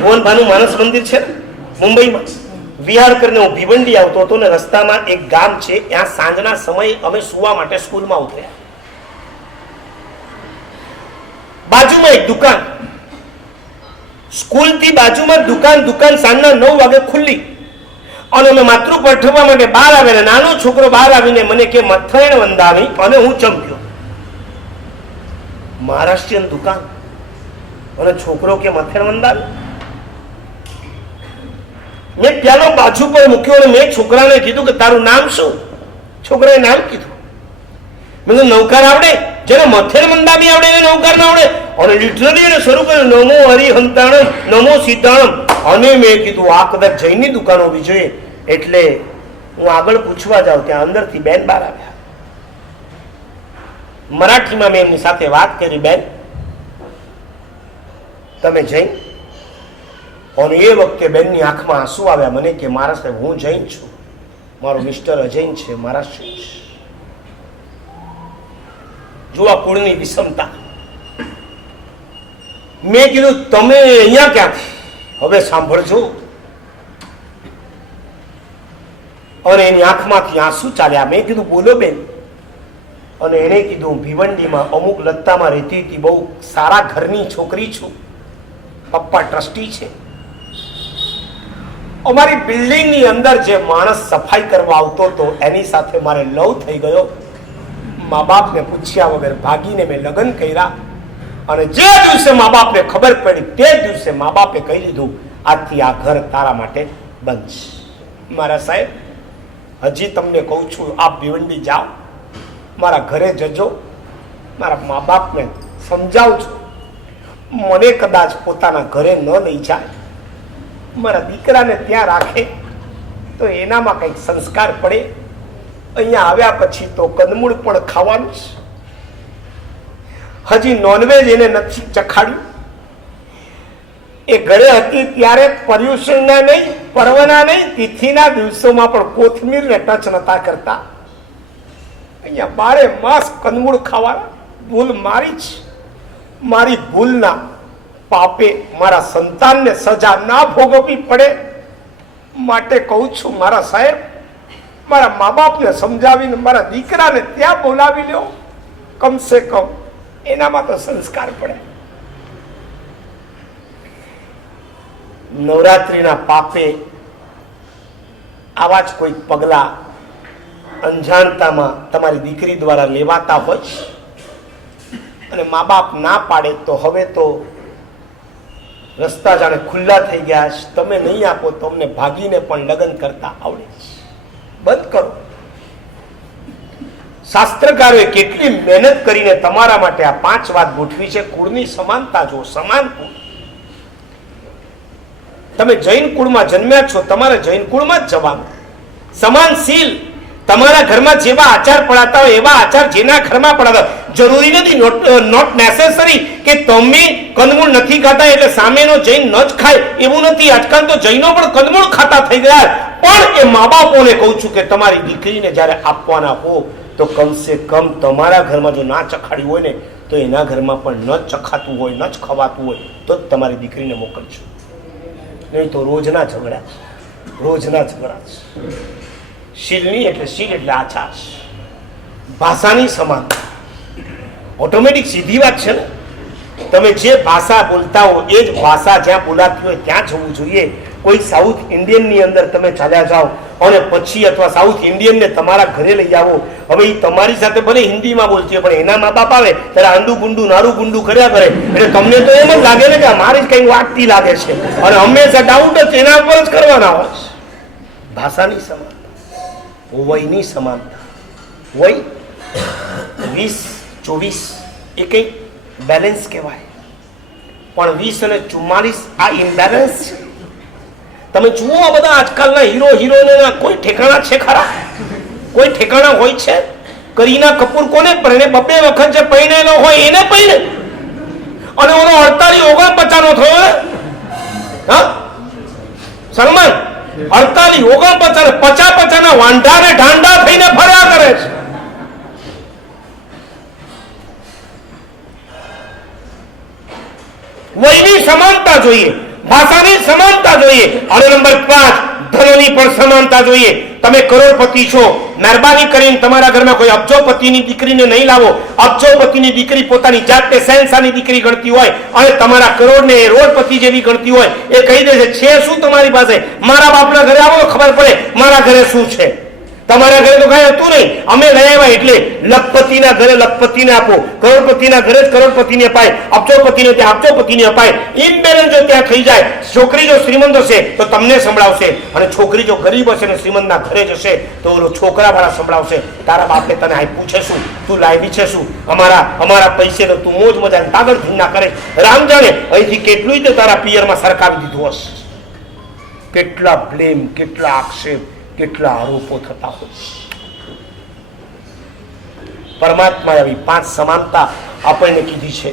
ભુવનભાનું માનસ મંદિર છે મુંબઈમાં. વિહાર કરીને હું ભિવંડી આવતો હતો ને રસ્તામાં એક ગામ છે, ત્યાં સાંજના સમયે અમે સુવા માટે સ્કૂલમાં ઉતર્યા. બાજુમાં એક દુકાન, સ્કૂલથી બાજુમાં દુકાન સાંજના 9 વાગે ખુલ્લી. અને અમે માતૃ પઠવવા માટે બહાર આવ્યા. નાનો છોકરો બહાર આવીને મને કે મથણ વંદાવી, અને હું ચમક્યો. મહારાષ્ટ્રીયન દુકાન અને છોકરો કે મથણ વંદાવી. મેં પ્યાલો બાજુ પર મૂક્યો અને મેં છોકરાને કીધું કે તારું નામ શું? છોકરાએ નામ કીધું. મેં કીધું નૌકાર આવડે? જેને મથેર મંદામી આવડે એને નૌકાર ના આવડે? અને લિટરલી એને શરૂ કર્યું નમો હરિહંતાણમ નમો સીતાણમ. અને મેં કીધું આ કદાચ જૈનની દુકાન હોવી જોઈએ. એટલે હું આગળ પૂછવા જાઉં ત્યાં અંદરથી બેન બહાર આવ્યા. મરાઠીમાં મેં એમની સાથે વાત કરી, બેન તમે જૈન? અને એ વખતે બેનની આંખમાં આંસુ આવ્યા. મને કે મારા સાહેબ હું જૈન છું, મારો મિસ્ટર અજૈન છે, મહારાષ્ટ્રીયન છે. જુઓ કુળની વિષમતા. મેં કીધું તમે અહીંયા ક્યાંથી? હવે સાંભળજો. અને એની આંખમાંથી આંસુ ચાલ્યા. મેં કીધું બોલો બેન. અને એણે કીધું ભિવંડીમાં અમુક લત્તામાં રહેતી હતી, બહુ સારા ઘરની છોકરી છું, પપ્પા ટ્રસ્ટી છે. અમારી બિલ્ડિંગની અંદર જે માણસ સફાઈ કરવા આવતો હતો એની સાથે મારે લવ થઈ ગયો. મા બાપને પૂછ્યા વગર ભાગીને મેં લગ્ન કર્યા. અને જે દિવસે મા બાપને ખબર પડી તે દિવસે મા બાપે કહી દીધું આજથી આ ઘર તારા માટે બંધ. મારા સાહેબ હજી તમને કહું છું, આપ ભિવંડી જાઓ, મારા ઘરે જજો, મારા મા બાપને સમજાવજો. મને કદાચ પોતાના ઘરે ન લઈ જાય, મારા દીકરાને ત્યાં રાખે તો એનામાં કંઈક સંસ્કાર પડે. અહીંયા આવ્યા પછી તો કંદમૂળ પણ ખાવાનું છે. હજી નોનવેજ એને નથી ચખાડ્યું. એ ઘરે હતી ત્યારે પર્યુષણના નહીં, પર્વના નહીં, તિથિના દિવસોમાં પણ કોથમીરને ટચ નતા કરતા. અહીંયા 12 માસ કંદમૂળ ખાવાના. ભૂલ મારી જ. મારી ભૂલના પાપે મારા સંતાનને સજા ના ભોગવવી પડે માટે કહું છું મારા સાહેબ, મારા મા બાપને સમજાવીને મારા દીકરાને ત્યાં બોલાવી લો. કમસે કમ એનામાં તો સંસ્કાર પડે. નવરાત્રિના પાપે આવા જ કોઈ પગલા અંજાણતામાં તમારી દીકરી દ્વારા લેવાતા હોય અને મા બાપ ના પાડે તો હવે તો રસ્તા જાણે ખુલ્લા થઈ ગયા છે. તમે નહીં આપો તો અમને ભાગીને પણ લગ્ન કરતા આવડે છે. બંધ કરો. શાસ્ત્રકારોએ કેટલી મહેનત કરીને તમારા માટે આ 5 વાત ગોઠવી છે. કુળની સમાનતા જો, સમાન કુળ. તમે જૈન કુળમાં જન્મ્યા છો, તમારે જૈન કુળમાં જ જવાનું. સમાન શીલ. તમારા ઘરમાં જેવા આચાર પડાતા હોય એવા આચાર જેના ઘરમાં પડાતા. જરૂરી નથી, નોટ નેસેસરી કે તમે કંદમૂળ નથી ખાતા એટલે સામેનો જૈન ન જ ખાય એવું નથી. આજકાલ તો જૈનો પણ કંદમૂળ ખાતા થઈ ગયા. પણ એ મા બાપોને કહું છું કે તમારી દીકરીને જયારે આપવાના હો તો કમસે કમ તમારા ઘરમાં જો ના ચખાડ્યું હોય ને તો એના ઘરમાં પણ ન ચખાતું હોય, ન જ ખવાતું હોય તો જ તમારી દીકરીને મોકલજો. નહીં તો રોજના ઝઘડા, રોજના ઝઘડા. શીલની એટલે શીલ એટલે આચાર. ભાષાની સમાનતા ઓટોમેટિક સીધી વાત છે ને. તમે જે ભાષા બોલતા હો એ જ ભાષા જ્યાં બોલાતી હોય ત્યાં જવું જોઈએ. કોઈ સાઉથ ઇન્ડિયનની અંદર તમે ચાલ્યા જાઓ અને પછી અથવા સાઉથ ઇન્ડિયનને તમારા ઘરે લઈ આવો. હવે એ તમારી સાથે ભલે હિન્દીમાં બોલતી હોય પણ એના મા બાપ આવે ત્યારે આંડું ગુંડું નારું ગુંડું કર્યા કરે એટલે તમને તો એમ જ લાગે ને કે મારી જ કંઈ વાગતી લાગે છે અને હંમેશા ડાઉટ જ એના ઉપર જ કરવાના હોય. ભાષાની સમાનતા, વયની સમાનતા. વય 20-24 એ કંઈક બેલેન્સ કહેવાય, પણ 20 અને 44 આ ઇમ્બેલેન્સ છે. તમે જુઓ આ બધા આજકાલના હીરો હિરોઈનના કોઈ ઠેકાણા છે ખરા? કોઈ ઠેકાણા હોય છે? કરીના કપૂર કોને પરણે? 2 વખત જે પરણેલો હોય એને પરણે. અને ઓનો 48-49 નો થયો. હા સલમાન 48-49 50 ના વાંઢા ને ઢાંડા થઈને ફર્યા કરે છે. વયની સમાનતા જોઈએ. ભાષાની સમાનતા જોઈએ. અને નંબર 5, ધનની પણ સમાનતા જોઈએ. તમે કરોડપતિ છો, મહેરબાની કરીને તમારા ઘરમાં કોઈ અબજોપતિની દીકરીને નહીં લાવો. અબજોપતિની દીકરી પોતાની જાતને શહેનશાહની દીકરી ગણતી હોય અને તમારા કરોડને રોડપતિ જેવી ગણતી હોય. એ કહી દે છે શું તમારી પાસે? મારા બાપના ઘરે આવો તો ખબર પડે મારા ઘરે શું છે. તમારા ઘરે તો કઈ હતું નહીં, અમે લઈ આવ્યા. એટલે લખપતિના ઘરે લખપતિને આપો, કરોડપતિના ઘરે જ કરોડપતિને અપાય, અબજોપતિને ત્યાં અબજોપતિને અપાય. ઇમ્બેલેન્સ જો ત્યાં થઈ જાય, છોકરી જો શ્રીમંત હશે તો તમને સંભળાવશે, અને છોકરી જો ગરીબ હશે ને શ્રીમંતના ઘરે જશે તો ઓલો છોકરા વાળા સંભળાવશે. તારા બાપે તને આ પૂછે શું, તું લાવી છે શું? અમારા પૈસે તો તું મોજ મજા તાગડ ધૂના કરે. રામ જાણે અહીંથી કેટલું જ તારા પિયરમાં સરકાવી દીધું હશે. કેટલા બ્લેમ, કેટલા આક્ષેપ, કેટલા આરોપો થતા હોય. પરમાત્માએ આવી 5 સમાનતા આપણને કીધી છે.